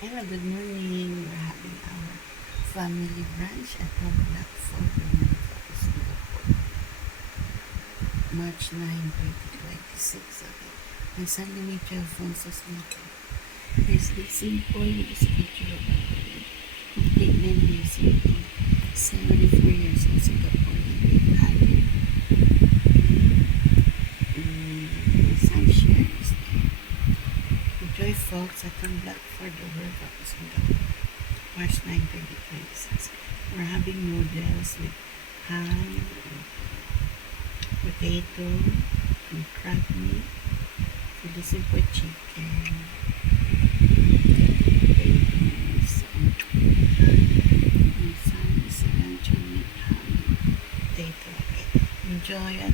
Hello, good morning. We're having our family brunch at the Blackford Singapore, March 9, 2026. Okay. My son Dimitri Alfonso Smith. There's the simple with the picture of our complete name music. 74 years in Singapore. Value. My son shares. Enjoy folks at the Blackford Overlook Singapore. March 9, 2026. We're having noodles with ham, potato, and crab meat. With the simple chicken, potatoes, and some cilantro meat, ham, potato. Okay. Enjoy at